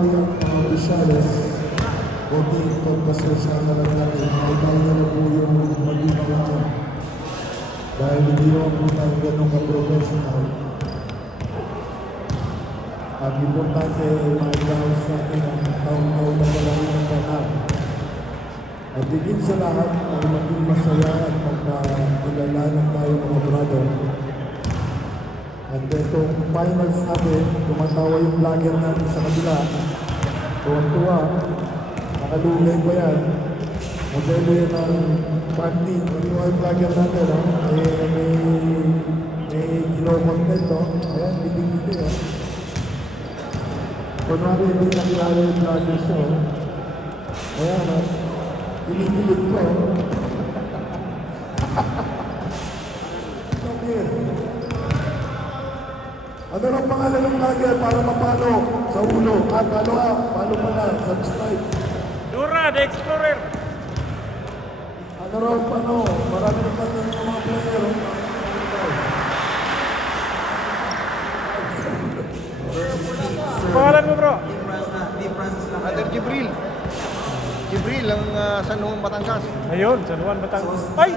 namin ang mga opisyales, kundi pagpasensya na lang natin, ay tayo na po yung mag-iwangan. Dahil hindi naman po tayo ganun ka-professional. Ang importante ay maigahos natin ang taon-taon na walang ng panahon. At higit sa lahat ay maging masaya at magkakilalanan tayo mga brother. At itong finals natin, tumatawa yung vlogger natin sa kabila. Tuwa-tuwa, nakalugay pa yan. Modelo yan ng party. Yung mga vlogger natin, may kino-content, no? Ayan, biting-biting, oh. Kung namin hindi nakilala yung vloggers, oh. Ayan, oh. Pinipilit ko. Okay. Ano lang pangalan ng vlogger para mapalo sa ulo? Palo pala, subscribe. Dura, the Explorer. Ano raw, marami na pa ng mga player. Pangalan mo, bro? Brother Jibril. Jibril ang San Juan, Batangas. Ayun, San Juan, Batangas. Ay!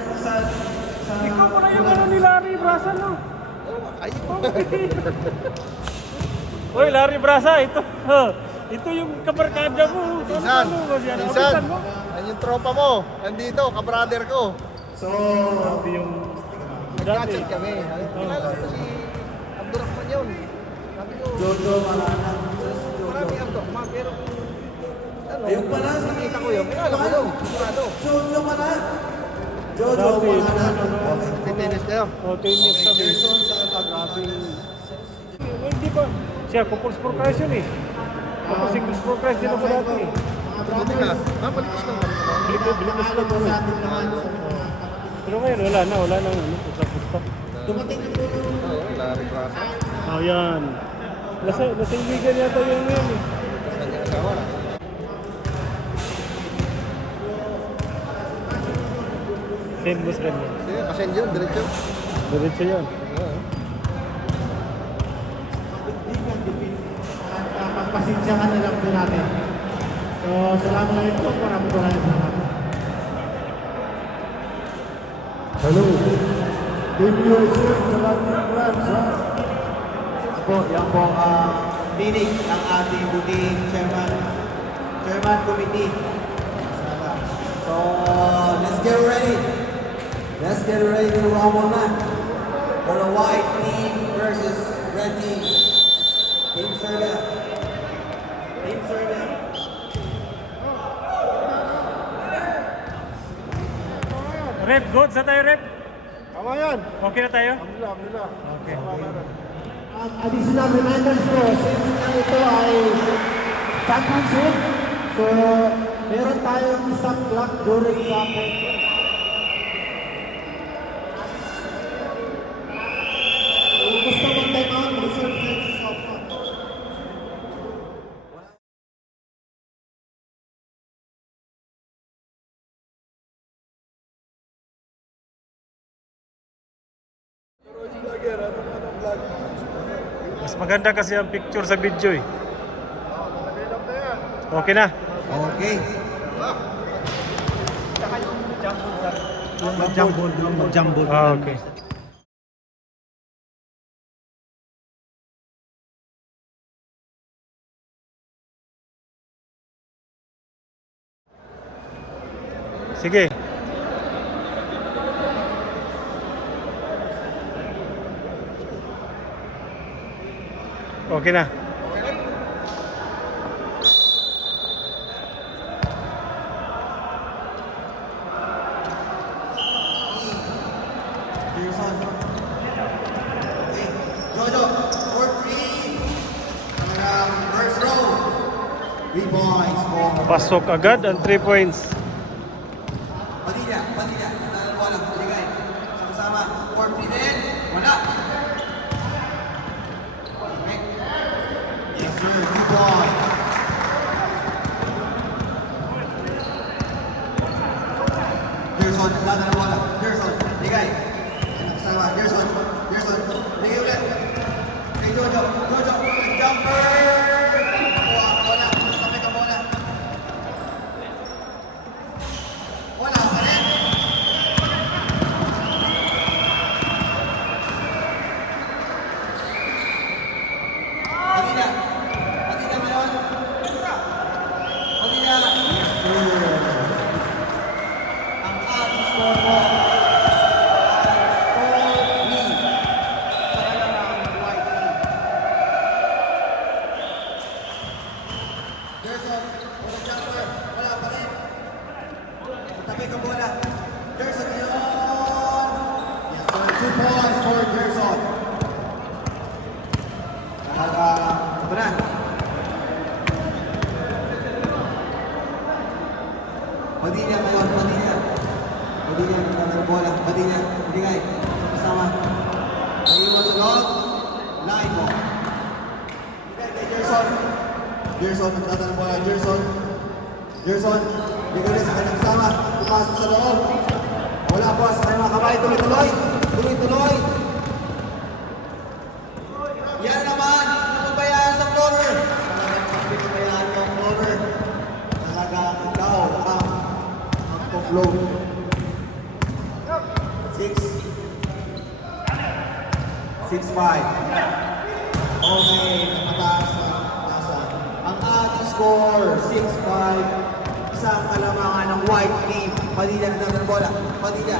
Ikaw mo na yung ano ni Larry Brasa, no? Ay, Uy, Larry Brasa, ito. Ito yung kabarkada mo. Pinsan. Pinsan. Mo? Yan yung tropa mo. Nandito, kabrader ko. So, Grabe yung... Dati. Nag-chat kami. Kilala ko si Abdurrahman yun. Sabi ko, Jojo, Malanan. marami Abdurrahman, pero ano, Ayun pala. nakita ko yun. Kilala ko yun. Sigurado. Jojo, Malanan. Jojo, Dati, Malanan. Titinis kayo. O, tennis kami. Gerson sa Grabe. Hindi ba? Siya, couples for Christ yun eh. Tapos singles for Christ din ako dati eh. Buti ka. Balikas lang. Bilikas lang ako eh. Pero ngayon, wala na ano, pusa-pusta. Dumating na po yung Larry Brasa. Ayan. Nasa iligan yata yun ngayon eh. Kanyang asawa na. Same boss kanya. Sige, pasend yun. Diretso. Diretso yun. pagpasensyahan na lang po natin. So, salamat ulit po. Maraming salamat. Hello. Team USA sa Latin France, ha? Po, yan po tinig ng ating buting chairman committee. So, let's get ready. Let's get ready to rumble na for the white team versus red team. Team Serbia. Team Serbia. Rep, good sa tayo, Rep? Tama yan. Okay na tayo? Alhamdulillah. Okay. Additional reminders po, since na ito ay championship, so meron tayong stop clock during sa point. Kung gusto mag-time out, reserve time sa stop clock. Mas maganda kasi ang picture sa video eh. Okay na? Okay. Mag-jumble. Okay. Sige. Okay na. Pearson. Okay. Jojo, 4-3. First row. 3 points for Pasok agad ang 3 points. Padilla. Natalan bola. Paligay. Sama-sama. 4-3 din. Wala. Okay. Yes, sir. 3 points. Gerson, natalan bola. Gerson. Ligay. Sama. Gerson. Ligay ulit. Kay Jojo. Jumper. Wala. 9 mo. Okay, kay Gerson. Gerson, nagtatanong bola. Gerson. Gerson, bigyan rin sa kanyang kasama. Pumasok sa loob. Wala po sa kanyang mga kamay. Tuloy-tuloy. Tuloy-tuloy. Yan naman. Napabayaan sa corner. Talagang pinabayaan mo ang corner. Talagang ikaw ang magpo-flow. 6-5. Okay, mataas na nasa. Ang ating score, 6-5. Isang kalamangan ng white team. Padilla na ng bola. Padilla.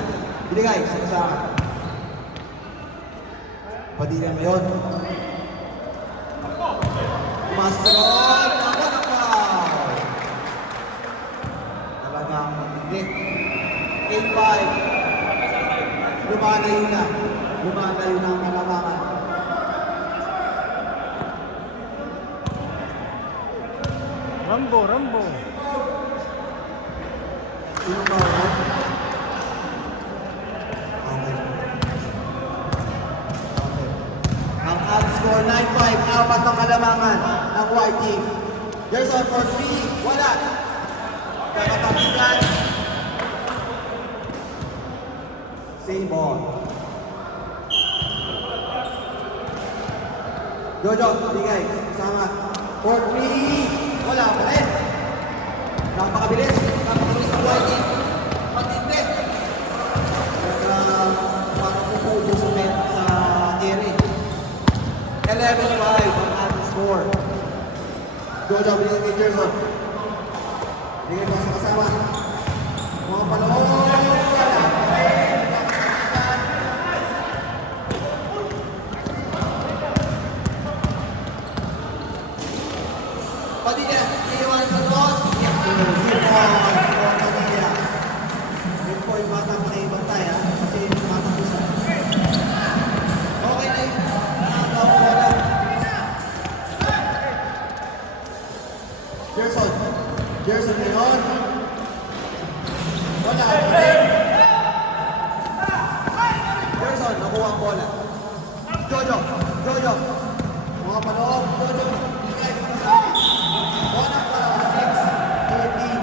Binigay sa kasama. Padilla ngayon. Pumasok sa loob. Nakakakaw. Talagang hindi. 8-5. Lumalayo na. Lumalayo na ang kalamangan. Rambo. Sino ba ako? Okay. Ang ating score 9-5, apat ang kalamangan ng white team. Gerson for 3, wala. Kakatapigan. Same ball. Jojo, bigay. Sama. For 3, wala pa rin. Napakabilis ang white team. Matindi. Parang pupupo sa area. 11-5 ang ating score. Jojo, bigay kay Gerson. Bigay pa sa kasama. Mga paloob. Wala. Padilla, iiwan sa dos. Yes, Padilla. Yun po yung bata makibantay, ha? Kasi yung bata ko sa... Okay na yun. Nakagawa ko na. Gerson ngayon. Wala, rin. Gerson, nakuha ang bola. Jojo. Mga paloob, Jojo. Bigay sa kasama. Bola pa, 6-13.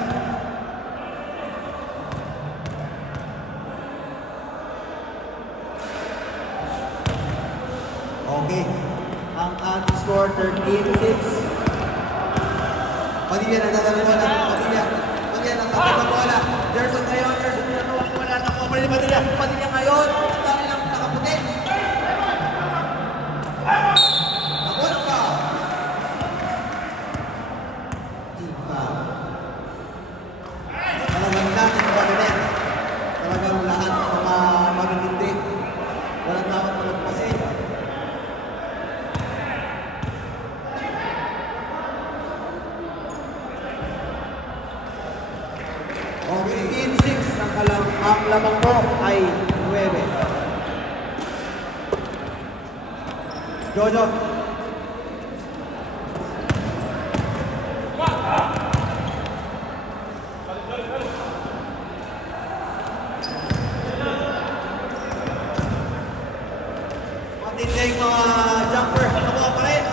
Okay. Ang ating score, 13-6. Padilla nagtatalo bola. Padilla nagtatalo bola. Gerson ngayon. Gerson nagtatalo bola. Nakuha pa rin ni Padilla. Padilla ngayon. Dami lang nakaputi. Nakuha pa. Ipa. Talagang lahat ng mga ganyan. Talagang lahat ng mga magigindi. Walang dapat malagpasin. Okay, in 6 ang lamang mo ay 9. Jojo. Matindi yung mga jumper. Nakuha pa rin.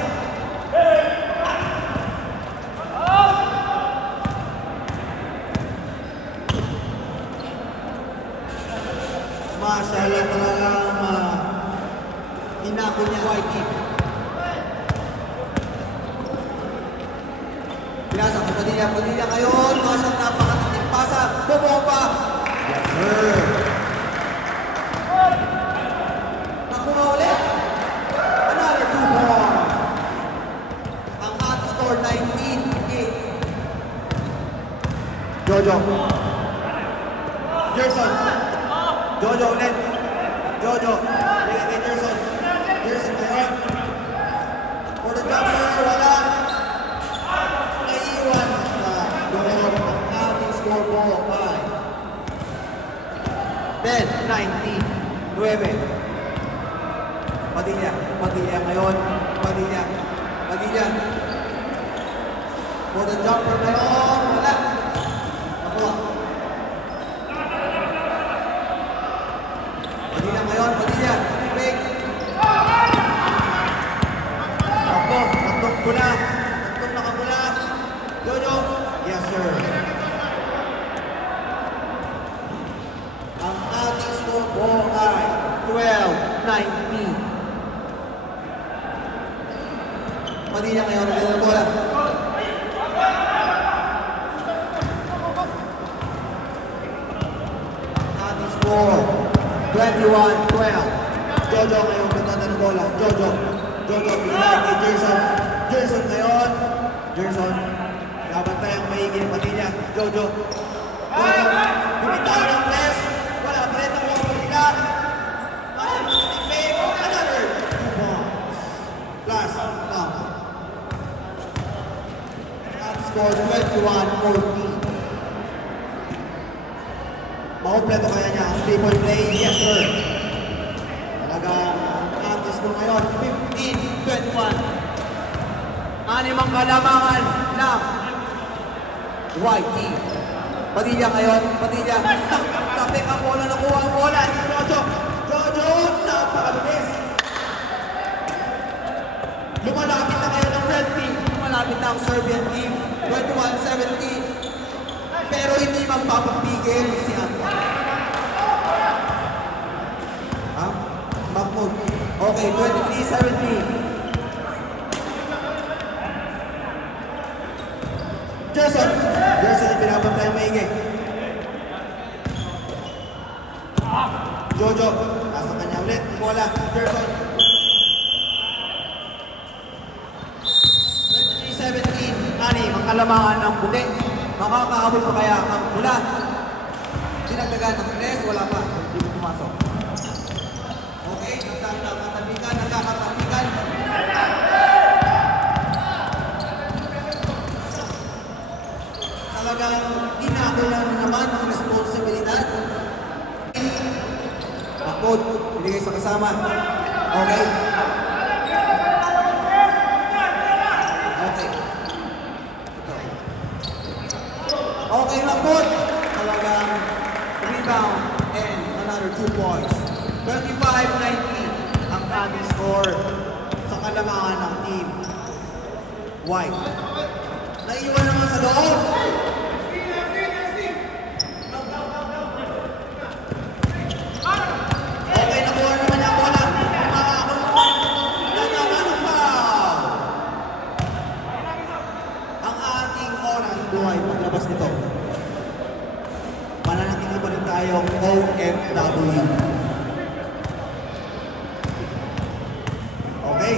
Mashallah talagang inako niya white team. Pinasa ko Padilla ngayon. Mashallah napakatiting pasa. Bumomba. Yes sir. Nakuha ulit. Another 2 more. Ang ating score 19-8. Jojo. Gerson. Jojo ulit. Jojo. Bigay kay Gerson. Gerson ngayon. For the jumper, wala. Naiiwan sa loob ang ating scoreboard. 10-19. 9. Padilla ngayon. Padilla. For the jumper ngayon, wala. Nakuha. Padilla. Big. Padilla ngayon, ang bola. Ating score, 21-12. Jojo ngayon, ganda ng bola. Jojo, bigla kay Gerson. Gerson ngayon. Gerson, nabantay ang maigi ng Padilla. Jojo, bumitaw ng press. Wala pa rin ang mga Padilla. Another 2 points. Plus, score 21-14. Makumpleto kaya niya ang 3-point play? Yes, sir. Talagang atis ko ngayon, 15-21. Animang kalamangan ng white team. Padilla ngayon, Padilla. Tapik ang bola, nakuha ang bola. Jojo, napakabilis. Lumalapit na ngayon ang red team. Lumalapit na ang Serbian team. 21-17. Pero hindi magpapapigil si Anton. Ha? Mahmoud. Okay, 23-17. Gerson yung pinapantay ang maigi. Jojo, nasa kanya ulit. Bola, Gerson. 23-17. Ani, ang kalamangan ng puti. Makakaabot pa kaya ang pula. Dinagdagan ng press, wala pa. Hindi mo pumasok. Okay, nagkakatapikan. Talagang inakulang na naman ang responsibilidad. Mahmoud, binigay sa kasama. Okay. Okay, Mahmoud. Talagang rebound and another 2 points. 25-19 ang ating score sa kalamangan ng team white. Naiwan naman sa loob. Okay, nakuha naman niya ang bola. Nagkakaroon foul. Ang ating oras buhay paglabas nito. Mananatili pa rin tayong OFW. Okay.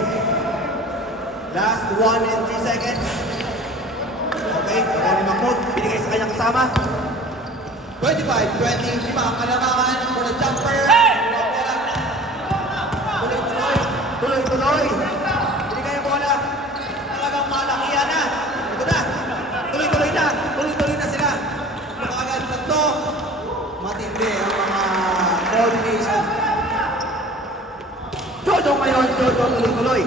Last 1 and 3 seconds. Okay. Ako ni Mahmoud. Binigay sa kanyang kasama. 25-20. Lima ang kalamangan for the jumper. Tuloy. Binigay ang bola. Talagang malakihan na. Ito na. Tuloy na sila. Makagad na to. Matindi ang mga coordination. Jojo ngayon. Tuloy.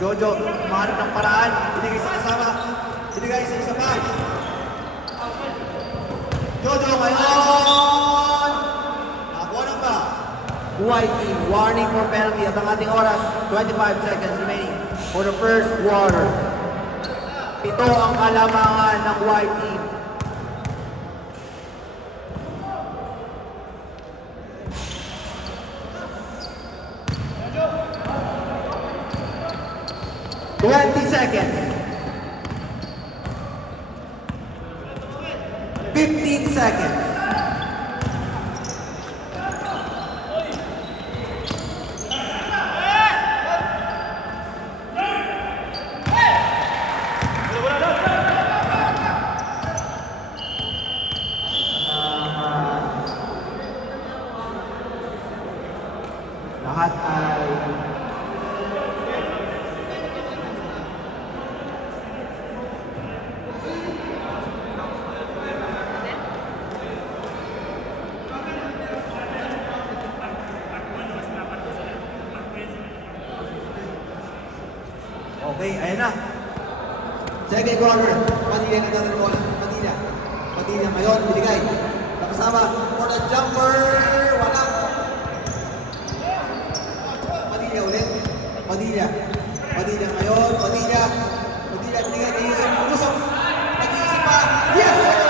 Jojo. Mahanap ng paraan. Binigay sa kasama. Binigay sa isa pa. Jojo ngayon. Nakuha ng ba? White team. Warning for penalty. At ang ating oras, 25 seconds remaining for the first quarter. Ito ang kalamangan ng white team. Seconds. 15 seconds. Lahat ay okay, ayan na. Second quarter. Padilla na natin bola. Padilla ngayon, binigay. Nakasama for the jumper. Wala. Padilla ulit. Padilla ngayon. Padilla binigay kay Yusuf. Nag-iisip pa. Yes, sir!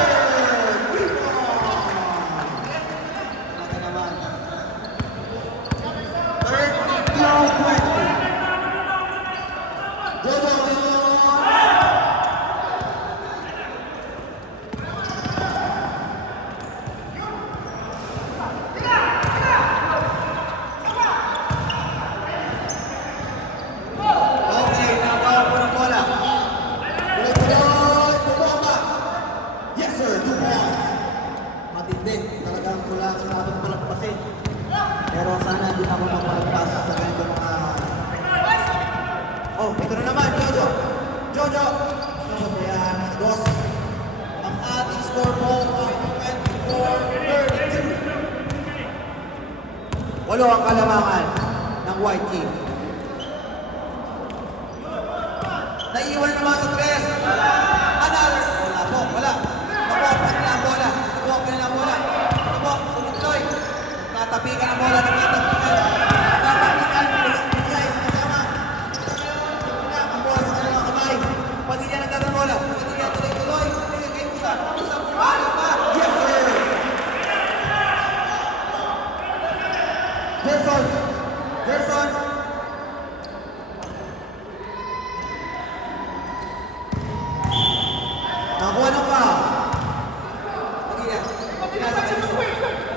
Talaga naman. Jojo ngayon. Okay, nabawal po ng bola. Tuloy-tuloy, bumomba. Yes sir, 2 points. Matindi, talagang wala sa dapat palagpasin. Pero sana hindi na ako mapalagpas sa ganito mga... Oh, ito na naman, Jojo. Jojo. Ayan, dos. Ang ating score po ay 24-32. Walo ang kalamangan ng white team. Naiiwan naman sa tres. Another. Wala po, wala. Nakuha na ang bola. Nakuha na ang bola. Nakuha, tuloy. Tatapikan ang bola. Tatapikan. Guys, kasama. Ang bola sa kanilang kamay. Padilla nagdadang bola. Padilla tuloy-tuloy. Padilla kayo isa. Isa po. Ano pa? Yes, sir. Gerson. Gerson. Nakakuha ng foul. Padilla. Pinasa kay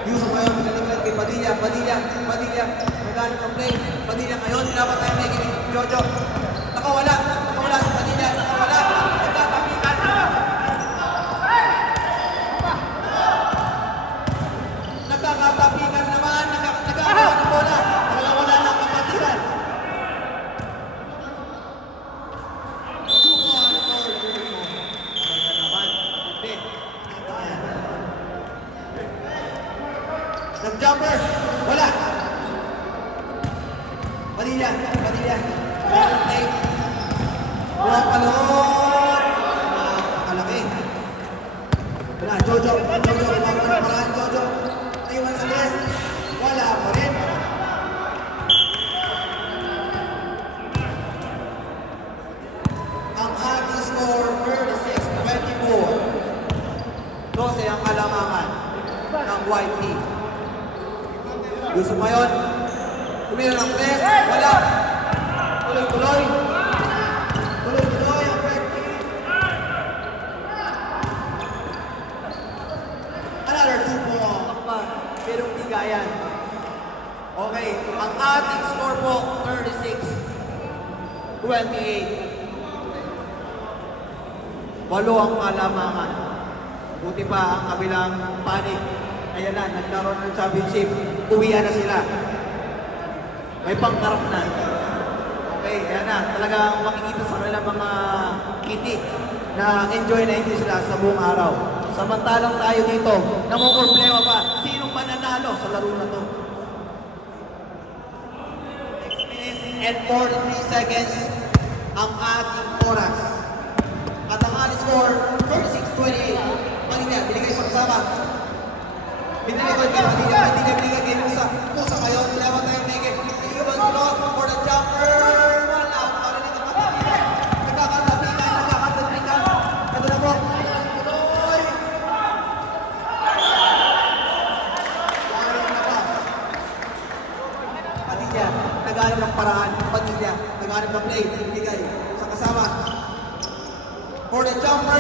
Yusuf ngayon. Pinalimutan kay Padilla. Padilla. Padilla. Naghanap ng play. Padilla ngayon. Pinapatay na kay Jojo. Nakawala. Nakawala si Padilla. Nakawala. Nagtatapikan. Nagkakatapikan naman. Nagkakawa ng bola. Nakawala ng kapatiran. Nag-jumper. Wala. Padilla. Padilla. Play. Buwang palot. Kalaki. Wala. Jojo. Jojo. Paraan. Jojo. Iwan sa tres. Wala pa rin. Ang ating score 36-24. 12 ang kalamangan ng white team. Yusuf ngayon. Tumira ng press. Wala. Tuloy-tuloy. Tuloy-tuloy ang red team. Another 2 points. Pero bigayan. Okay. Ang ating score po 36-28. 8 ang kalamangan. Buti pa ang kabilang panik. Ayan na, nagkaroon ng championship. Uwian na sila. May pangkarap na. Okay, ayan na. Talagang makikita sa kanila mga kiti na enjoy sila sa buong araw. Samantalang tayo dito, namumroblema pa. Sinong mananalo sa laro na to? 6 minutes and 43 seconds ang ating oras. At ang ating score, 36-28. Manila, binigay sa kasama. Binigay ko kay Padilla, binigay kay Musa. Musa kayo, laban tayo Miguel. Iwan sulot for the jumper. Wala, parinig ang pagkakilan. Nagkakatapikan. Ito na po. Tuloy. Padilla, naghanap ng paraan. Padilla, naghanap ng play. Binigay sa kasama. For the jumper.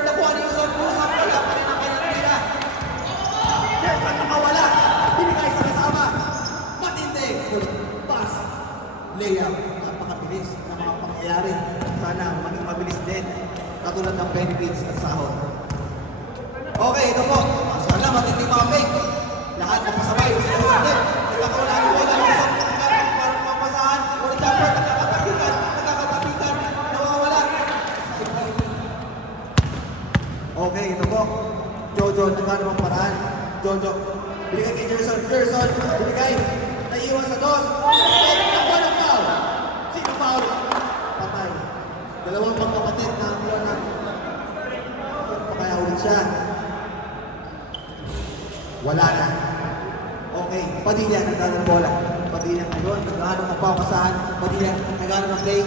Nakuha ni Yusuf. Yusuf, wala pa rin ang kanyang tira. Gerson nakawala. Binigay sa kasama. Matindi. Pass. Layup. Napakabilis na mga pangyayari. Sana maging mabilis din. Katulad ng benefits at sahod. Okay, ito po. Sana matindi mga fake. Lahat ng pasabay. Nakawala ni bola. Yusuf. Parang mapasahan. For the jumper. Nagkakatapikan. Nawawala. Okay, ito po. Jojo, nagkano ang paraan. Jojo, binigay kay Gerson. Gerson, binigay. Naiiwan sa dos. Nakuha ng foul. Sino foul? Patay. Dalawang magkapatid na ang buwan na. Pakaya ulit siya. Wala na. Okay, Padilla, nagkano ng bola. Padilla ngayon, nagkano ng paukasahan. Padilla, nagkano ng play.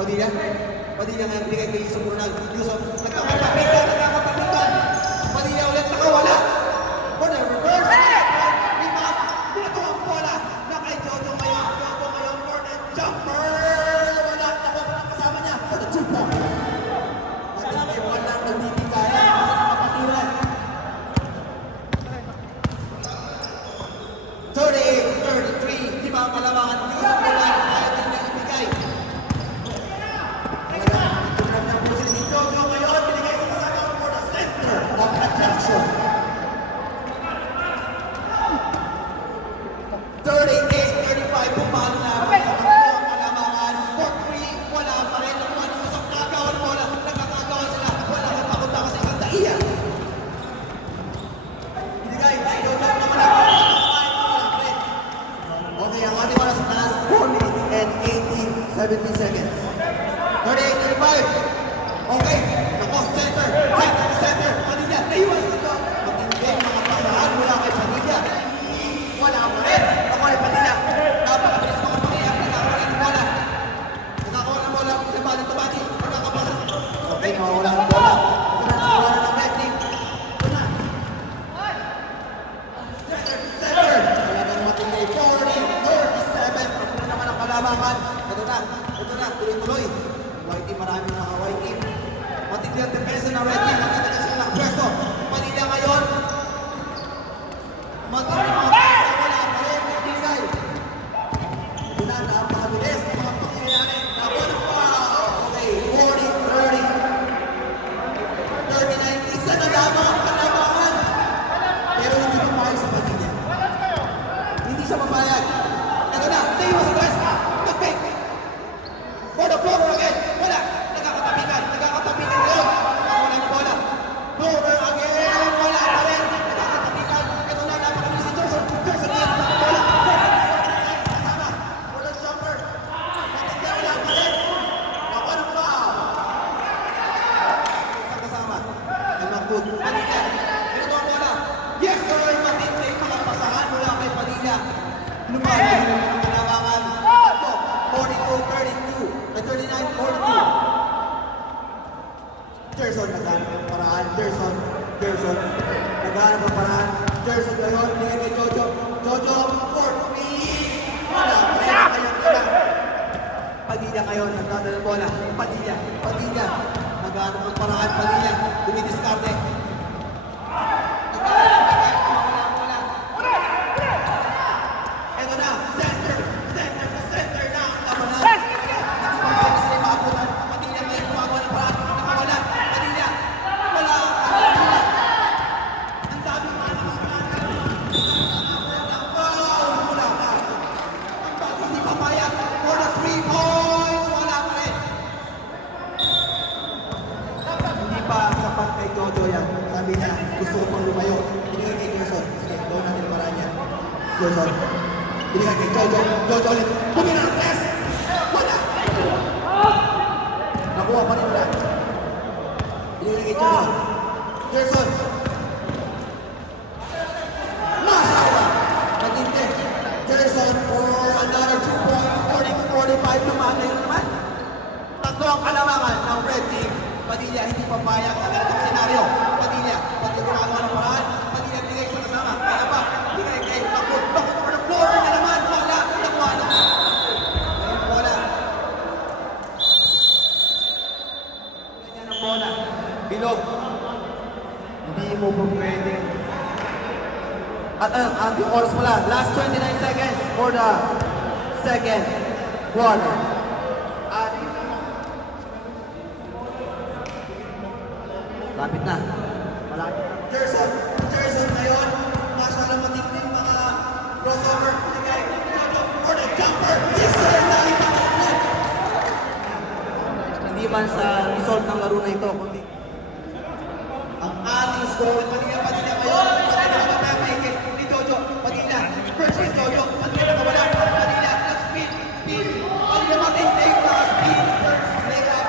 Padilla ngayon, binigay kay Yusuf Ronald. Yusuf, nagkakatapikan. Padilla ulit, nakawala. For the reverse. Rebound. Dito ang bola. Na kay Jojo ngayon. Jojo ngayon for the kalamangan. Yusuf Bulan, kaya din niya ibigay. Talagang itunan niya po si Jojo ngayon. Binigay sa kasama for the center of attraction. 38-35, pumalo na. Ang kalamangan. For 3, wala pa rin. Nakuha ng Yusuf, nagagawan mo na. Nagkakagawan sila. Wala kang pakunta kasi isang daiya. Binigay, Jojo naman ako. Okay, ang ating oras na 4 minutes and 17 seconds. 38-35. Okay, nako, center. Padilla, naiwas ito. Matindi mga pasahan mula kay Padilla. Wala pa rin. Nako, Padilla. Napakabilis mga pangyayari. Nakakuha ng bola. Nakakuha ng tabati. Nakakapasa. Okay, nawawala ng bola. Nawawala ng red team. Center. Talagang matindi. 40-37. Pagpuna naman ang kalamangan. Ito na. Tuloy-tuloy. White team, maraming mga white team. Matindi ang depensa ng red team. Matindi na sila ng pwesto. Manila ngayon. Matindi mga pwesto. Wala pa rin. Binigay. Ito na. Napakabilis. Mga pangyayari. Nakuha ng foul. Okay. 40-30. 39. Isa na lamang ang kalamangan. Pero hindi papayag sa Padilla. Hindi siya papayag. Ito na. Tayo sa guys. Nag-fake. For the floor again. Wala. Nagkakatapikan ngayon. Wala na bola. Floor again. Wala pa rin. Nagkakatapikan. Ito na. Napakabilis si Johnson. Johnson na. Bola. Kasama. For the jumper. Matindi. Wala pa rin. Nakuha ng foul. Kasama. Ay Macbud. Padilla. Ito ang bola. Yes sir. Matindi. Mga pasahan mula kay Padilla. Lumabas yung mga kalamangan. 42-32. 39-42. Gerson naghanap ng paraan. Gerson naghanap ng paraan. Gerson ngayon. Bigay kay Jojo. Jojo. 4-3. Wala. Kaya kaya. Padilla ngayon. Nagdadala ng bola. Padilla. Naghanap ng paraan. Padilla. Dumidiskarte. Ito na. Center na. Ang labanan. Padilla ngayon. Gumagawa ng paraan. Nakawala. Padilla. Wala. Ang daming mga wala pa. Ang bago hindi papayag. For the 3 points. Wala pa rin. Hindi pa sapat kay Jojo yan. Sabi niya, gusto ko pang lumayo. Binigay kay Gerson. Sige, gawin natin yung paraan niya. Gerson. Binigay kay Jojo. Jojo ulit. Bumina ng test. Wala. Nakuha pa rin wala. Binigay kay Gerson. Gerson. Masawa. Matindi. Gerson for another 2 points. 40-45. Lumamay na naman. Tatlo ang kalamangan ng red team. Padilla hindi papayag sa ganitong senaryo. Padilla gumagawa ng paraan. Padilla binigay sa kasama. Kaya pa, binigay kay Macbud. Macbud over the floor na naman. Wala. Nakuha na. Wala. Ganyan ang bola. Bilog. Hindi mo po pwede. At ang oras pala. Last 29 seconds for the second quarter. At lapit na. Malapit na. Gerson ngayon. Nasa lang matigning mga crossover. Binigay. For the jumper. Yes sir. Hindi man sa result ng laro na ito, kundi ang ating score. Padilla ngayon. Padilla matapay ni Jojo. Padilla. First is Jojo. Padilla nakawala. Padilla. Speed. Padilla matindig. Speed. First layup.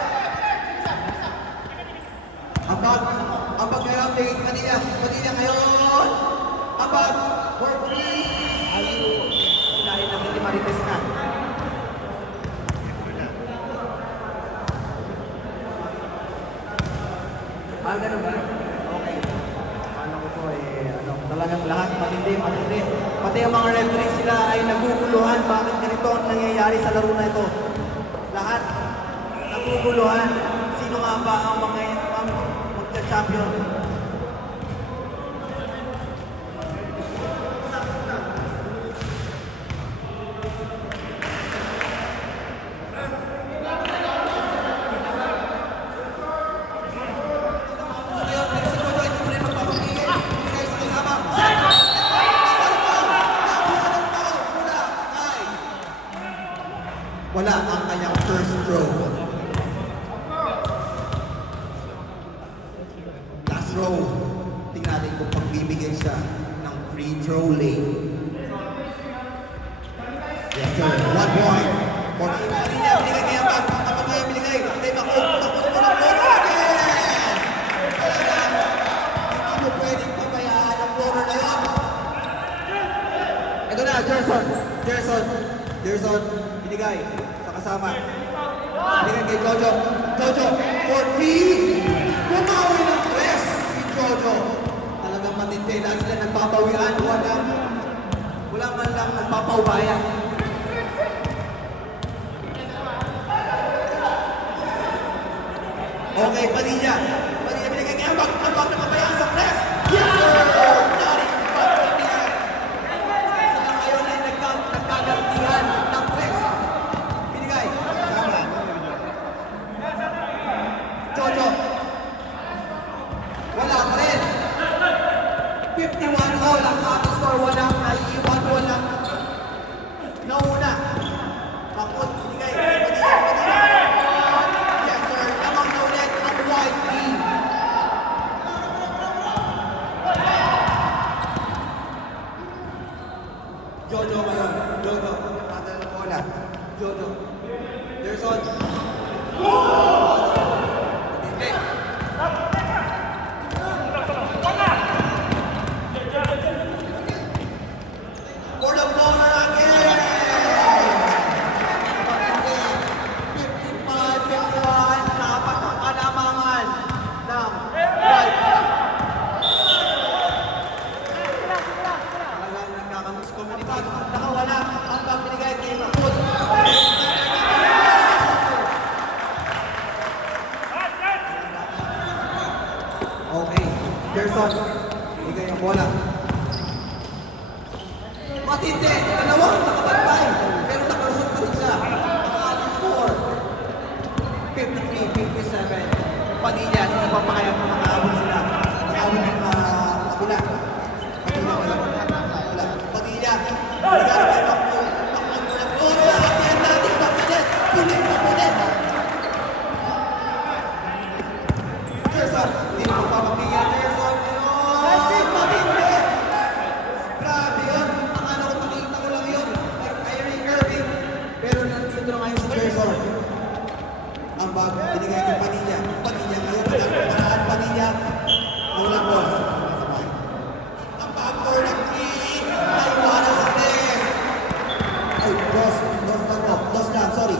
Ambag ngayon, Padilla ngayon. Ambag, for free. Sinahin lang hindi marites na. Ganun ba? Okay. Ano ko po talagang lahat matindi. Pati ang mga referees sila ay naguguluhan. Bakit ganito ang nangyayari sa laro na ito? Lahat naguguluhan. Sino nga ba ang magka-champion? wala ang kanyang first throw. Last throw. Tingnan natin kung pagbibigyan siya ng free throw lane. Yes, sir. 1 point. For India, binigay kaya ba? Kapag kaya binigay, kay Makot mo ng corner again! Talagang, hindi mo pwedeng pabayaan ang corner na yun. Ito na, Gerson, binigay sa kasama. Binigay kay Jojo. Jojo, for free! Bumawi ng press si Jojo. Talagang matindi, lagi lang nagpapawian. Wala man lang nagpapaubayan. Okay, Padilla binigay kay Ambag na pabayaan sa press. Yes, sir! Daring pagpapilihan. Sa ngayon ay nagkagarantihan ng press. Binigay. Jojo. Wala pa rin. 51 all ang ating score. Walang naiiwan, walang nauna. Makot, binigay. Padilla. Yes, sir. Lamang na ulit ang white team. Jojo ngayon. Jojo. Padala ng bola. Jojo. Gerson. Hindi. For the corner again! 55-51, dapat ang kalamangan ng white. Talagang nagkakamis-communicate. Nakawala ang pagbinigay kay Makot. Okay, Gerson, bigay ang bola. Matindi, dalawang nakabantay, pero nakalusot pa rin siya. Ang ating score, 53-57. Padilla, hindi pa makaya kung makaabot sila. Makaabot ng kabila. Padilla wala. Padilla, regalo kay Makot. Makot mo na po. Ayan natin, papilit. Pilit. Gerson, hindi na magpapapigil. Gerson, matindi. Grabe yun. Akala ko makita ko lang yun. Kyrie Irving. Pero nandito na ngayon si Gerson. Ang bag, binigay kay Padilla. Padilla ngayon. Paraan Padilla. Wala po. Ang bag for the 3. Ay, wala sa 10. Ay, dos lang, sorry.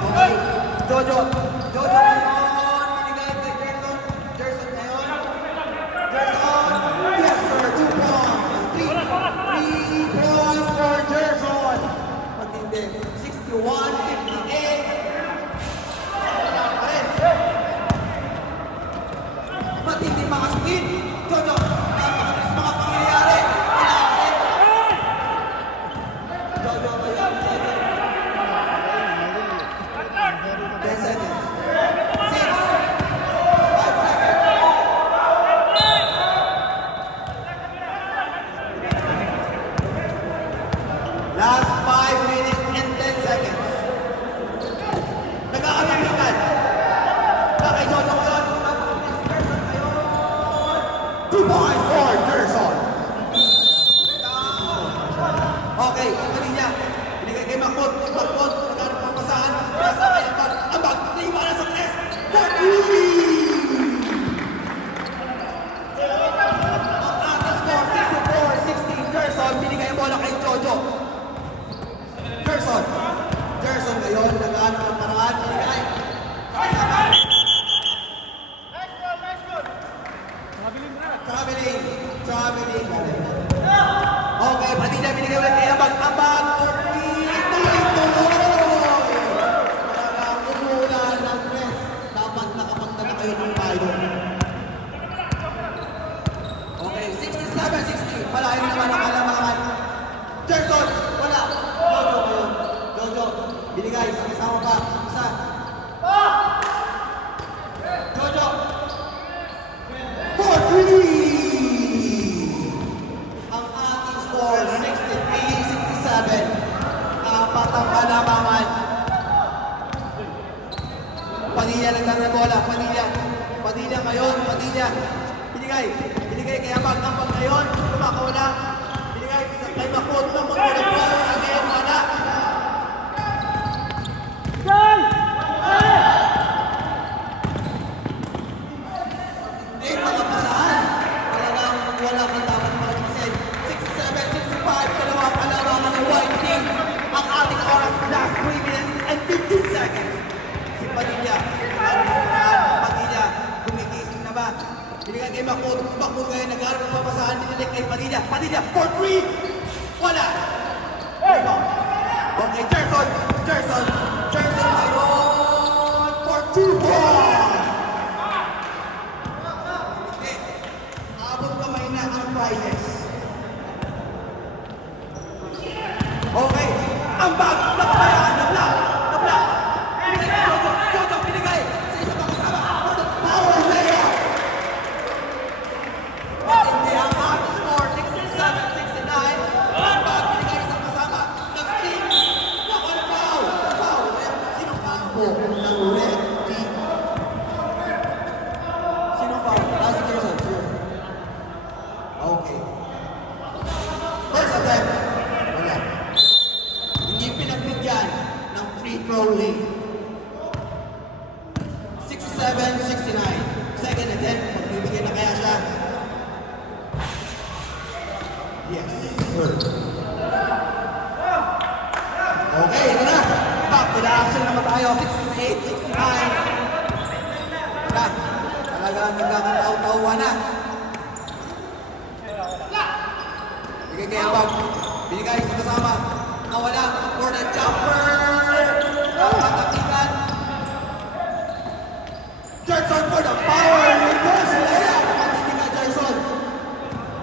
Okay. Jojo ngayon. Binigay kay Gerson. Gerson ngayon. Gerson. Yes, sir. 2 points. 3 points for Gerson. Matindi. 61-58. Matindi mga speed. Jojo. Napakabilis mga pangyayari. Jojo ngayon. 10 seconds. 6. 5 seconds. Last 5 minutes and 10 seconds. Nag-aamamikan. Kay Jojo ngayon. 2 points for Gerson. Okay, ang niya. Binigay kay Makot. Makot, nagkaroon ng pasahan. Nasa kay Ambag. Ambag, lima na sa 3. 40! Ang ating score, 64-16. Gerson, binigay ang bola kay Jojo. Gerson ngayon, nag-ano ng paraan. Binigay. Traveling. Okay, Padilla, binigay ulit kay Ambag. Ambag, for 3. Tuloy! Talagang umulan ng press. Dapat nakapagdala kayo ng tayo. Okay, 67-60. Malayo naman ang kalamangan. Gerson, wala. Jojo ngayon. Jojo, binigay. Sama pa. Isa. Jojo. For 3. Ang ating score, 63-67. Apat ang kalamangan. Padilla. Binigay kay Ambag. Ambag ngayon, kumakawala. Binigay kay Makot. Makot mo na po. Again, wala. Mga pasahan. Talagang wala kang dapat malagpasin. 67, 65, dalawang kalamangan ng White Team. Ang ating oras, last 3 minutes and 15 seconds. Si Padilla, Padilla, gumigising na ba? Binigay kay Makut. Makut ngayon, nag-aaral ng papasahan. Dinilig kay Padilla. Padilla, for 3. Wala. Okay, Gerson ngayon, for 2 points. Abot kamay na ang prizes. Okay, ang bag, nakabayaan, na-block. Binigay, Jojo, binigay. Sa isa pang kasama, for the power layup. At hindi ang ating score, 67-69. Ang bag, binigay isang kasama. Nag-steam. Wako na foul. Foul. Sinong kampo ng red team? Sinong foul? Si Gerson. Okay. First attempt. Wala. Hindi pinagbigyan ng free throw lane. 67-69. Second attempt. Magbibigyan na kaya siya? Yes. Third. Okay, ito na. Back to the action naman tayo. 68-69. Wala. Talagang nagkakataw-tawa na. Binigay kay Ambag. Binigay sa kasama. Nawala for the jumper. Nakakatikan. Gerson for the power. Reverse layup. Matindi ka, Gerson.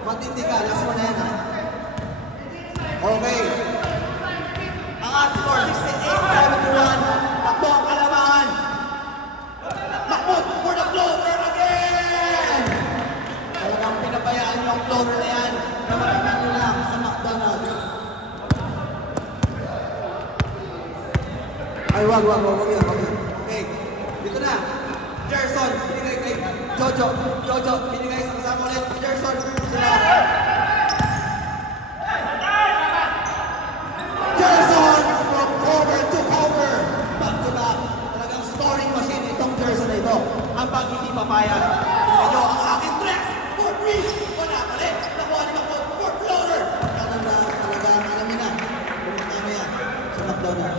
Matindi ka. Last one na yan, ha? Okay. Ang ating score, 68-71. Takbo ang kalamangan. Mahmoud for the floater again. Talagang pinabayaan niyo ang floater na yan. Namakinig nyo lang sa McDonald's. Ay, wag yan. Okay, dito na. Gerson, binigay kay Jojo, binigay sa kasama ulit. Gerson, sila. Gerson from cover to cover. Back to back. Talagang scoring machine itong Gerson na ito. Ang pag hindi papayag. Tingnan nyo ang aking dress for free. Wala mali. Nakuha ni Makot for floater. Talagang alam niyo na kung ano yan sa McDonald's.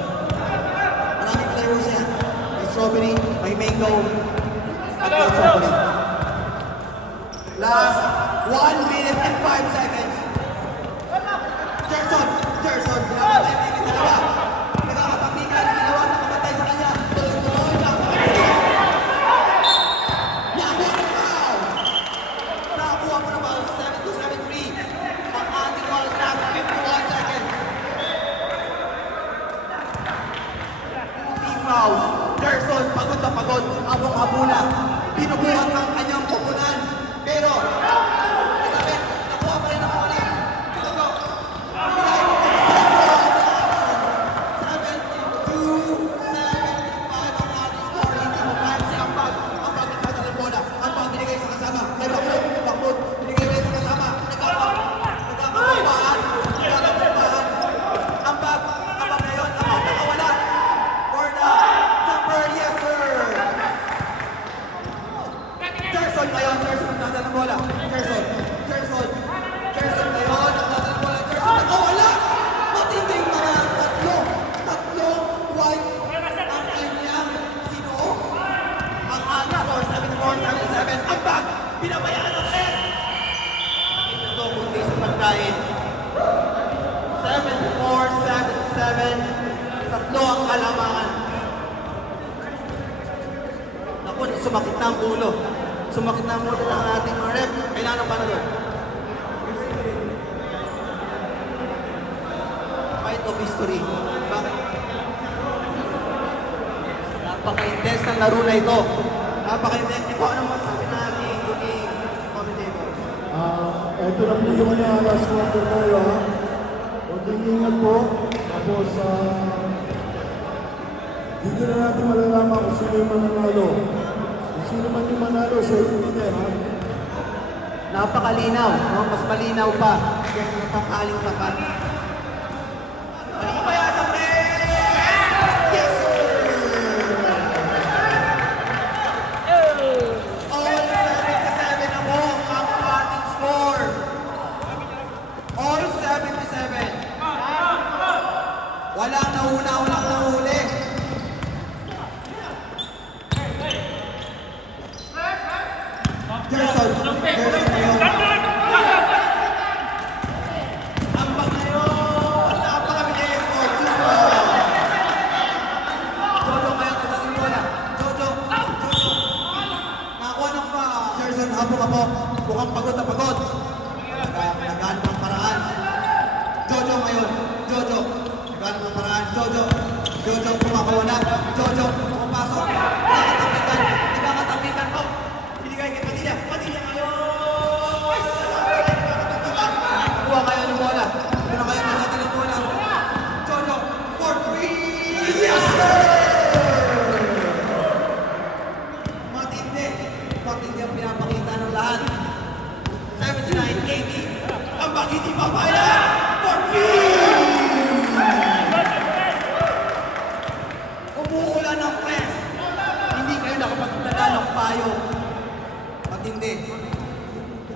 Maraming flavors yan. May strawberry, may mango, at may chocolate. Last 1 minute and 5 seconds. Gerson, pinapatay na yung dalawa. Nagkakatapikan, ginawa na kamatay sa kanya. Tuloy-tuloy lang. Nakuha na foul! Nakakuha mo na foul, 7-2-7-3. Ang ating oras na 51 seconds. 2 fouls. Gerson, pagod na pagod. Abong-abula. Binubuhat ang kanyang pupunan. Pero, nakuha pa rin ang wala. Ito ko. Gerson ngayon, nagdadala ng bola. Gerson nakawala! Matinding mga tatlong white ang kanyang sinoo. Ang anak ko, 74-77, ang bag, pinabayaan ng set. Ito kundi sa pagkain. 74-77, tatlo ang kalamangan. Naku, sumakit na ang ulo. Sumakit na ang ulo ng ating mga rep. Kailangan pa na doon. Fight of history. Bakit? Napaka-intense ng laro na ito. Napaka-intense. Ito ang masabi na ating commentator. Ito na po yung last quarter tayo, ha? Kunting ingat po. Tapos, dito na natin malalaman kung sino yung mananalo. Kung sino man yung manalo, siya yung winner, ha? Napakalinaw, no? Mas malinaw pa kaysa sa tanghaling tapat. Mali pa yan sa press! Yes, sir! All 77 na po ang ating score. All 77. Walang nauna, walang nahuli. Gerson ngayon. Ambang ngayon. Napakabilis mo. Jojo ngayon. Nagdating bola. Jojo. Nakakuha ng pa. Gerson, hapong-hapong. Mukhang pagod na pagod. Naghanap ng paraan. Jojo ngayon. Jojo. Naghanap ng paraan. Jojo. Jojo kumakawa na. Jojo. Pumapasok. Nakakatapikan. Nakakatapikan mo. Binigay kay Padilla. Padilla ngayon. Kuha kayo ng bola. Kuha kayo ng bola. Jojo. For three. Yes, sir! Matindi. Matindi ang pinapakita ng lahat. 79-80. Ang bakiti papaya. For three. Umuulan ng press. Hindi kayo nakapagdala ng payo. Matindi.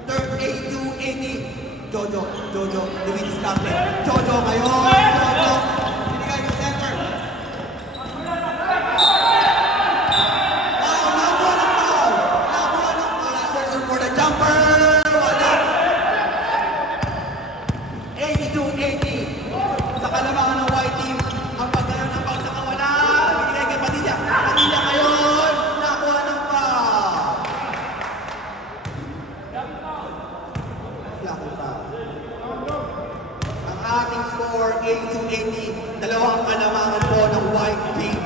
Third 82-80. Jojo, Jojo, Luis Captain. Jojo ngayon. Jojo. Binigay yung center. Nakuha ng foul. Nakuha ng foul. Person for the jumper. Wala. 82-80. Sa kalamangan ng white team. Ang pagkaroon ng pagsakawala. Binigay kay Padilla. Padilla ngayon. Nakuha ng foul. Lucky foul. Ang ating score 82-80. Dalawang kalamangan po ng white team.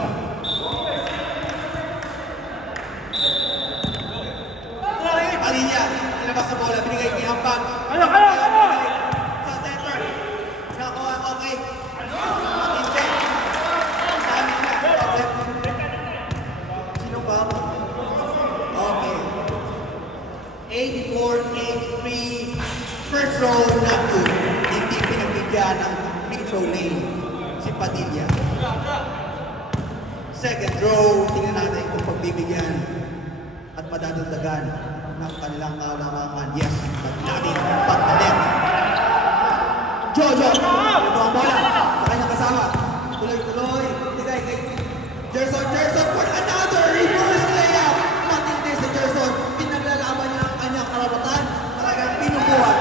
Padilla. Nilabas sa bola. Binigay kay Ampag. Sa center. Nakuha. Okay. Matindi. Dami na. Sino ba? Okay. 84-83. First row na to. Hindi pinagbigyan ng free throw lane si Padilla. Second row, tingnan natin kung pagbibigyan at madadagdagan ng kanilang kalamangan. Yes, natin pagpalit. Jojo! Ito ang bola sa kanyang kasama. Tuloy-tuloy. Bigay kay Gerson. Gerson for another reverse layup. Matindi si Gerson. Pinaglalaban niya ang kanyang karapatan. Talagang pinubuhat.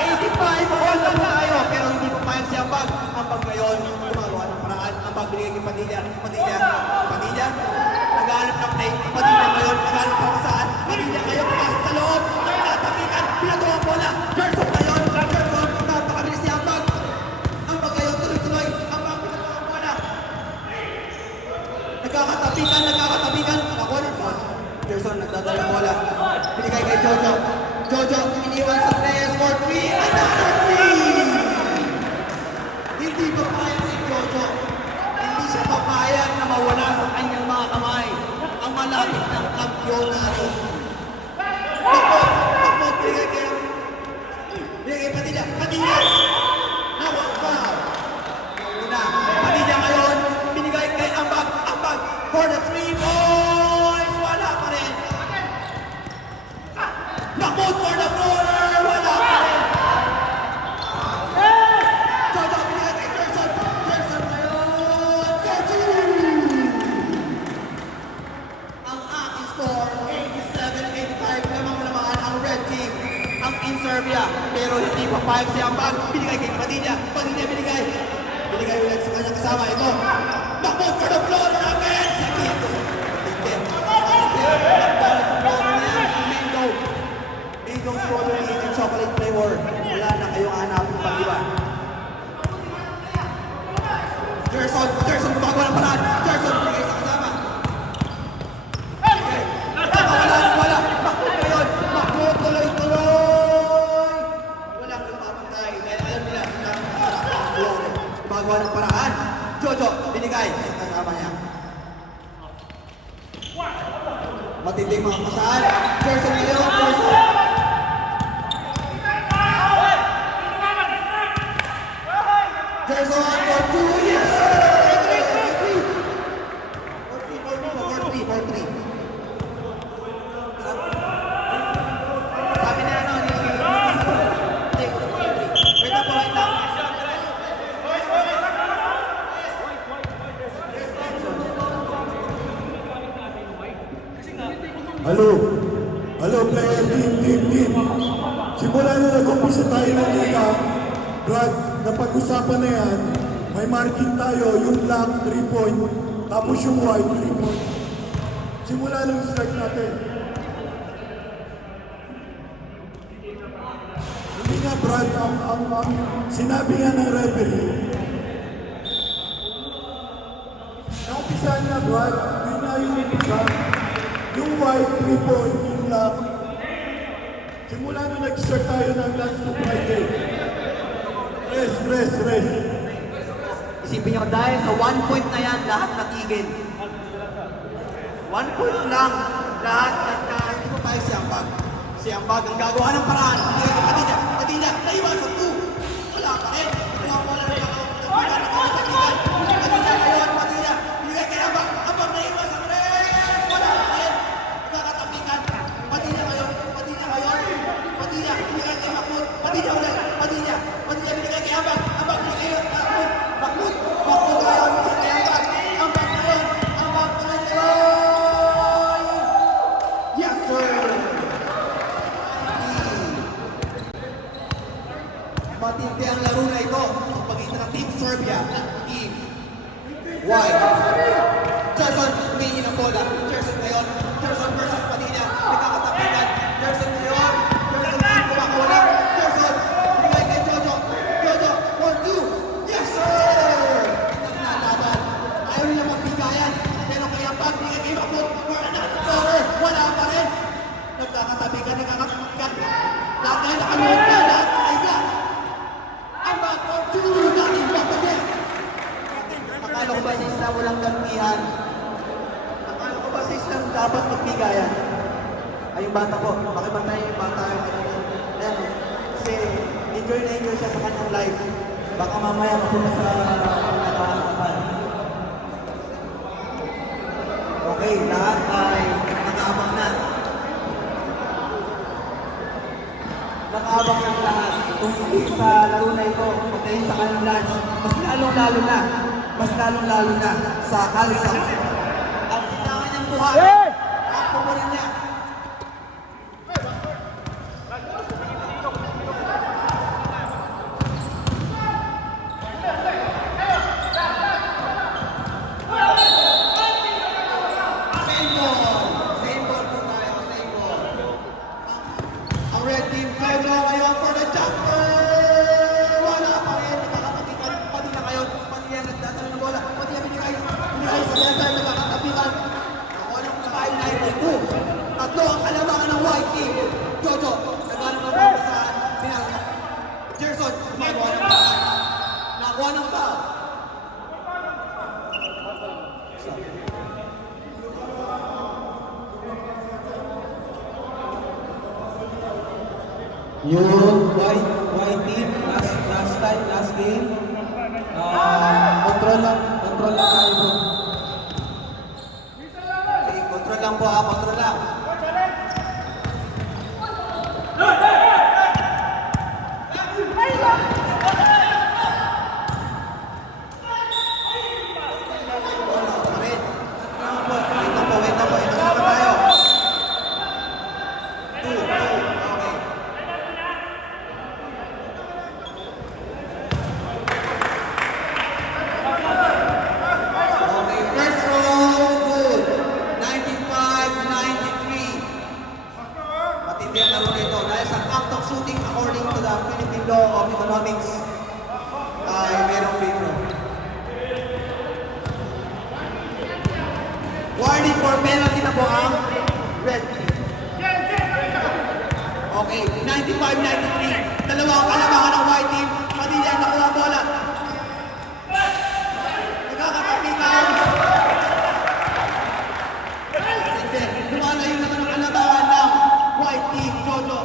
85 all na po tayo. Pero hindi po payag si Ambag. Ambag ngayon, gumagawa ng paraan. Ambag binigay kay Padilla. Padilla. Padilla. Naghahanap ng play. Padilla ngayon. Naghahanap pa saan. Padilla ngayon. Pasok sa loob. Nagtatapikan. Pinagawa ang bola. Gerson ngayon. Gerson. Napakabilis si Ambag. Ambag ngayon. Tuloy-tuloy. Ambag pinagawa ang bola. Nagkakatapikan. Nagkakatapikan. Nakakuha ng bola. Gerson nagdadala ng bola. Binigay kay Jojo. Jojo. Iniwan sa players for three. Another three. Hindi papayag si Jojo. Hindi siya papayag na mawala sa kanyang mga kamay ang malapit ng kampyonato. Takbo, binigay kay Padilla. Padilla! Nawag foul. Una, Padilla ngayon, binigay kay Ambag. Ambag for the 3 points. Wala pa rin. Mahmoud for the floater. Wala pa rin. Jojo, binigay kay Gerson. Gerson ngayon. Ang ating score, 87-85. Lamang-lamaan ang red team. Ang in-Serbia. Pero hindi papayag si Ambag. Binigay kay Padilla. Padilla binigay. Binigay ulit sa kanyang kasama. Ito. Mahmoud for the floater again. Sakit. Hindi. Mango strawberry and chocolate flavor. Wala na kayong hanapin pang iba. Gerson. Gerson gumagawa ng paraan. Gerson binigay sa kasama. Okay. Wala. Mahmoud ngayon. Mahmoud tuloy-tuloy. Walang nagpapantay. Dahil alam nila na gumagawa ng paraan. Jojo binigay sa kasama niya. Matinding mga pasaan. Gerson ngayon. Gerson. Halo. Halo, player, team. Simula na nag-umpisa tayo ng liga, Brad, napag-usapan na yan, may marking tayo, yung black 3 point, tapos yung white 3 point. Simula nung start natin. Hindi nga, Brad, ang sinabi nga ng referee, naumpisa niya, Brad, yun na yung umpisa. Yung white 3 point, yung black. Simula nung nag-start tayo ng last to Friday. Rest. Isipin nyo, dahil sa 1 point na yan, lahat natigil. 1 point lang, lahat hindi mo tayo si Ambag ang gagawa ng paraan. Padilla, naiwasan 2. Wala pa rin. Wala rin ako. Nagpapatagigan. Padilla ngayon, Padilla. Bigay kay Ambag. Ambag naiwasan rin. Wala pa rin. Nagkakatapikan. Padilla ngayon. Padilla, bigay kay Mahmoud. Padilla ulit. Padilla binigay kay Ambag. Ambag binigay kay Mahmoud. Mahmoud ngayon. Bigay kay Ambag. Ambag ngayon. Yes, sir. Matindi ang laro na ito ang pagitan ng Team Serbia at Team White. Gerson, humingi ng bola. Gerson ngayon. Gerson versus Padilla. Nagkakatapikan. Gerson ngayon. Gerson kumakula. Gerson, bigay kay Jojo. Jojo, 1-2. Yes, sir! Naglalaban. Ayaw nila magbigayan. Pero kaya pagbigay kay Mahmoud for another scorer. Wala pa rin. Nagkakatapikan. Lahat na yun nakaluhod na. Lahat nakaiga. Akala ko ba sa isla walang gantihan? Akala ko ba sa isla dapat magbigayan? Ay, yung bata ko, makibantayan yung bata yung kanina. Ayan, kasi enjoy na enjoy siya sa kanyang life. Baka mamaya mapunta sa pinakakapan. Okay, lahat ay nakaabang na. Nakaabang ng lahat. Kung hindi sa laro na ito, patayin sa kanyang lunch, mas lalong-lalo na sa Alsa. Ang kailangan niyang buhay, ang pumarin niya. Same ball po tayo, same ball. Ang red team, Pedro ngayon for the jumper! Wala pa rin, nakakatapikan. Padilla ngayon, Padilla nagdadala ng bola. Padilla binigay sa center, nakakatapikan. Ako lang nakain na ito. Tatlo ang kalamangan ng white team. Jojo, naghanap ng bola sa final. Gerson, magawa ng foul. Nakakuha ng foul. Yung white team, last game, control lang tayo bro. Okay, control lang po control lang. Wala pa rin. Wait na po. Ito na tayo. 2, okay. Okay, first row, good. 95-93. Matindi ang laro nito dahil sa count of shooting according to the Philippine Law of Economics ay merong free throw. Warning for penalty na po ang red team. Okay, 95-93. Dalawang kalamangan ng white team. Padilla nakuha ang bola. Nagkakatapikan. Lumalayo naman ang kalamangan ng white team. Jojo.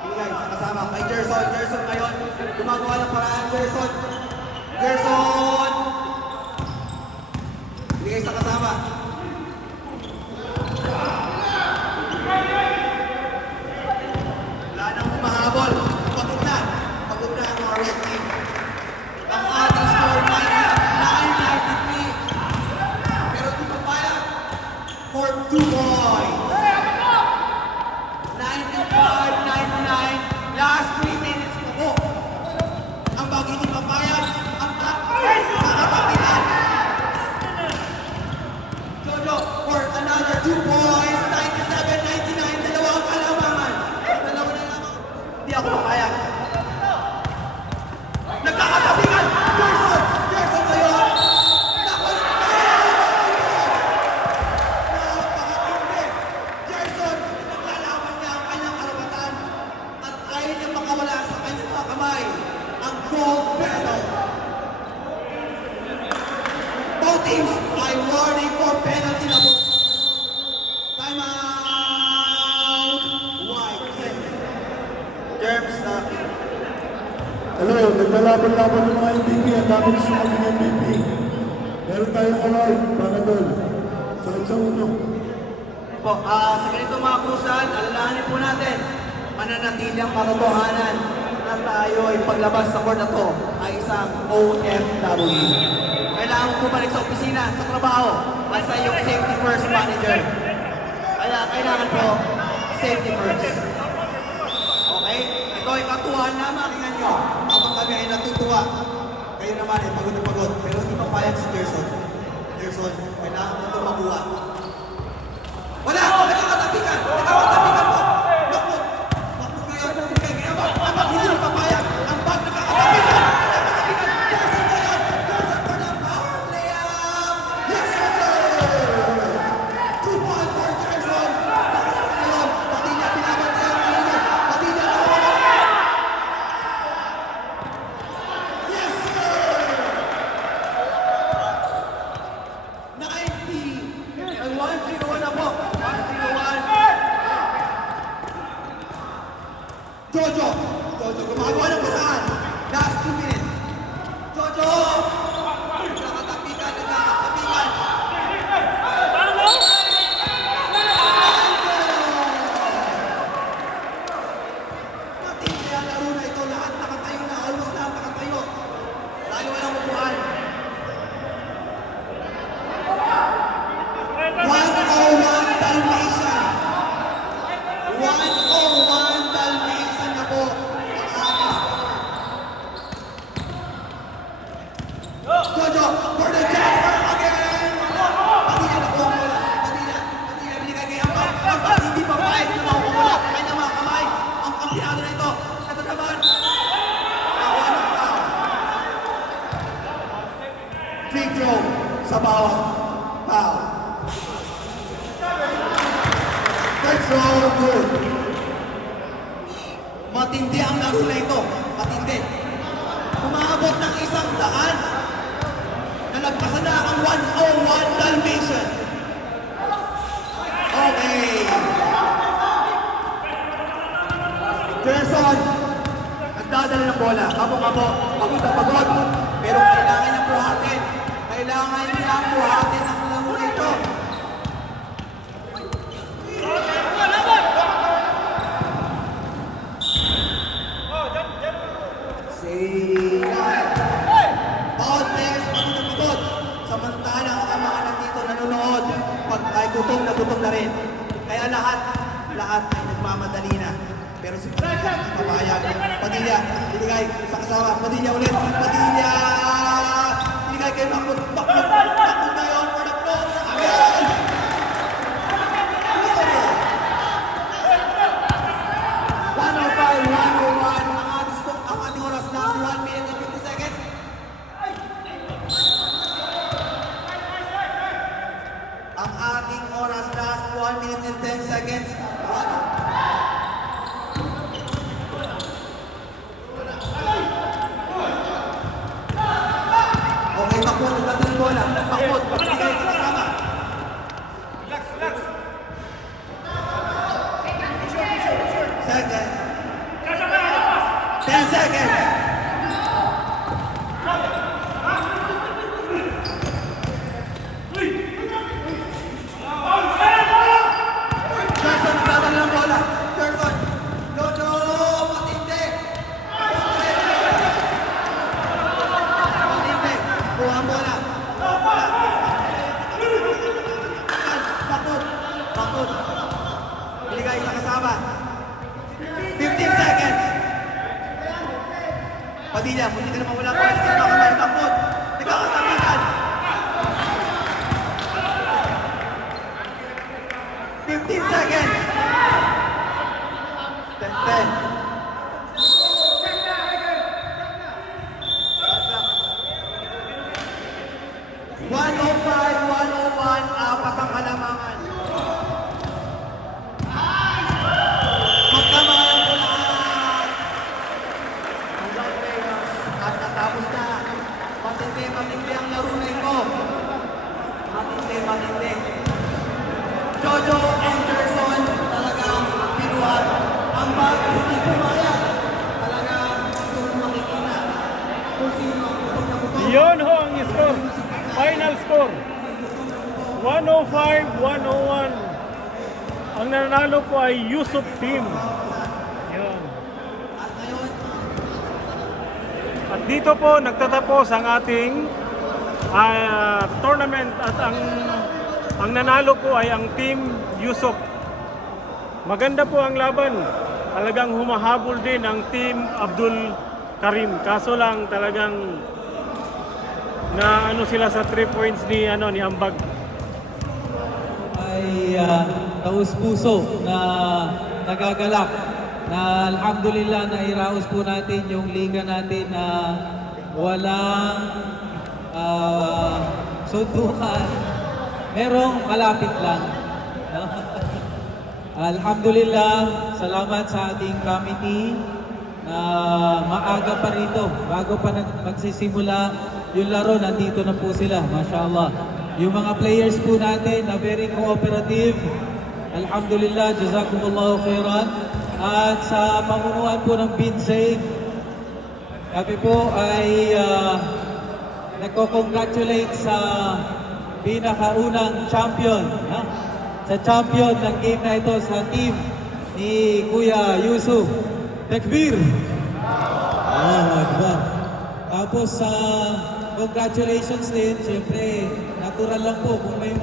Bigay sa kasama kay Gerson. Gerson ngayon. Gumagawa ng paraan. Gerson. Bigay sa kasama. Wala nang humahabol. Pagod na ang mga red teams ay warning for penalty na po. Time out! White team. Terms na Hello, naglalaban-laban ng mga MVP. Ang dami gusto maging MVP. Meron tayong award para doon. Sakit sa uno. po, sa ganito mga krusan, alalahanin po natin, mananatili ang katotohanan na tayo ay paglabas sa court na to ay isang OFW. Kailangan po balik sa opisina, sa trabaho, at sa iyong safety first manager. Kaya kailangan po, safety first. Okay? Ito ay katuwaan na makingan nyo. Habang kami ay natutuwa, kayo naman ay pagod na pagod. Pero hindi papayag si Gerson. Gerson, kailangan mo ito makuha. Wala! Nakakatapikan! Nakakatapikan po! Naku! Naku kayo! Ang bag hindi papayag! Ang bag nakakatapikan! Nakakatapikan! Gerson na yan! Gerson for the power layup! Yes, sir! 2 points for Gerson! Nakuha na yun! Pati niya pinabantayan ang ulo! Pati niya nakuha! Yes, sir! Naka-FP! 1-0 na po! 1-0-1! Jojo! Jojo, gumagawa ng paraan! Last 2 minutes! Jojo! Nakatapikan! Nakatapikan! Matindi ang laro na ito. Lahat nakatayo na. Almost lahat nakatayo. Lalo walang upuan. 101 Dalmatian. 101 Dalmatian na po ang ating score. Jojo for the jumper again. Padilla na po ang bola. Padilla binigay kay Ampar. Ampar hindi pa pahay na makukumula. Kaya na mga kamay. Ang kampinado na ito. Ito naman. Nakuha ng foul. Free throw sa bawat foul. First round good. Matindi ang laro na ito. Matindi. Umabot ng 100. Nalagpasan na ang 101 Dalmatian. Okay. Gerson, nagdadala ng bola. Abo-abo, pagod na pagod. Pero kailangan niyang buhatin. Kailangan niyang buhatin ang laro na ito. Bawat players pagod na pagod. Samantalang ang mga nandito nanonood, pag ay gutom na rin. Kaya lahat ay nagmamadali na. Pero si Padilla, hindi papayag. Padilla, binigay sa kasama. Padilla ulit. Padilla! Binigay kay Bakut. Bakut na yun for the close. Again! 105, 101. Ang ating oras na 1 minute and 50 seconds. Ang ating oras last 1 minute and 10 seconds. Okay, Bakut, nagdadala ng bola. Bakut, binigay sa kasama. Second. 10 seconds. Gerson, nagdadala ng bola. Gerson. Jojo, matindi. Matindi. Kuha ang bola. Bakut. Binigay sa kasama. 15 seconds. Padilla, hindi ka naman wala pa sa mga kamay. Bakut. Nagkakatapikan. 15 seconds. 10. 105, 101, apat ang kalamangan. Magkamahal ko lahat. Hanggang players. At natapos na. Matindi ang laro na ito. Jojo and Gerson talagang pinuhat. Ang bag hindi pumayag. Talagang gusto mong makikita kung sino ang putok na putok. Yun ho ang score. Final score. 105-101. Ang nanalo po ay Yusuf Team. Yun. At dito po nagtatapos ang ating tournament at ang nanalo po ay ang Team Yusuf. Maganda po ang laban. Talagang humahabol din ang Team Abdul Karim. Kaso lang talagang na ano sila sa 3 points ni Ambag. Ay taus-puso na nagagalak na alhamdulillah na iraos po natin yung liga natin na walang sundukan. Merong malapit lang. No? Alhamdulillah, salamat sa ating committee na maaga pa rito. Bago pa magsisimula yung laro, nandito na po sila. MashaAllah. Yung mga players po natin na very cooperative. Alhamdulillah, jazakumullahu khairan. At sa pamunuan po ng Binzaid, kami po ay nagko-congratulate sa pinakaunang champion. Ha? Sa champion ng game na ito sa team ni Kuya Yusuf. Takbir! Akbar. Tapos congratulations din. Siyempre, natural lang po kung may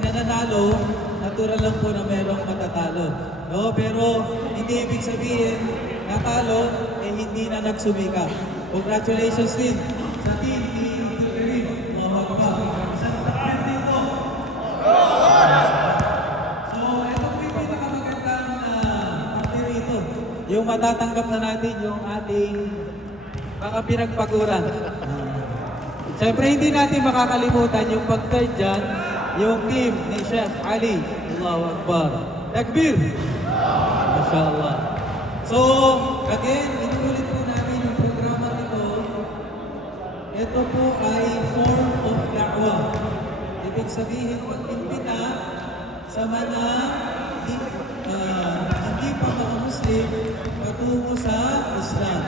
nananalo, natural lang po na merong matatalo. No, pero hindi ibig sabihin natalo eh hindi na nagsumika. Congratulations din sa team ni Abdul Karim. Isang takpan din to. So, ito po yung pinakamagandang parte rito. Yung matatanggap na natin yung ating mga pinagpaguran. Siyempre hindi natin makakalimutan yung pag-third dyan, yung team ni Chef Ali. Allahu Akbar. Takbir! MashaAllah. So, again, inuulit po natin yung programa nito. Ito po ay form of da'wah. Ibig sabihin, pag-imbita sa mga hindi pa mga Muslim patungo sa Islam.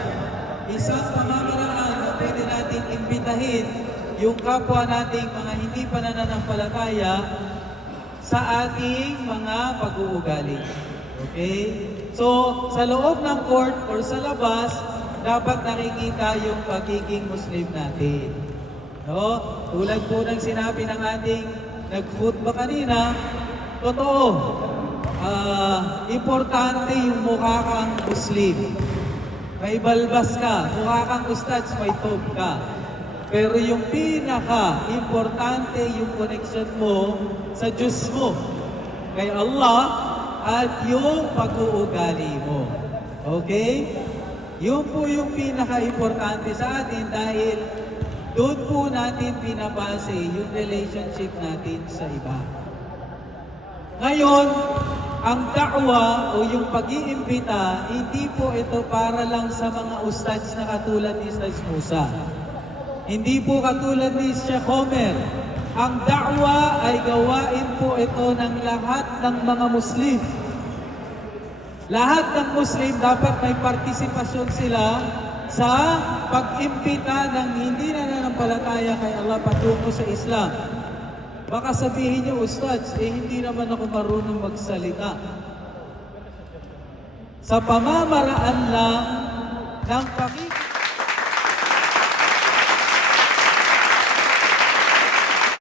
Isang pamamaraan na pwede natin imbitahin yung kapwa nating mga hindi pa nananampalataya sa ating mga pag-uugali. Okay? So, sa loob ng court or sa labas, dapat nakikita yung pagiging Muslim natin. No? Tulad po ng sinabi ng ating nag-football kanina, totoo, importante yung mukha kang Muslim. May balbas ka, mukha kang ustads, may tob ka. Pero yung pinaka-importante yung connection mo sa Diyos mo, kay Allah, at yung pag-uugali mo. Okay? Yun po yung pinaka-importante sa atin dahil doon po natin pinabase yung relationship natin sa iba. Ngayon, ang da'wa o yung pag-iimbita, hindi po ito para lang sa mga ustads na katulad ni Ustads Musa. Hindi po katulad ni Sheikh Homer. Ang da'wa ay gawain po ito ng lahat ng mga Muslim. Lahat ng Muslim dapat may partisipasyon sila sa pag-imbita ng hindi nananampalataya kay Allah patungo sa Islam. Baka sabihin niyo, Ustads, hindi naman ako marunong magsalita. Sa pamamaraan lang ng pagiging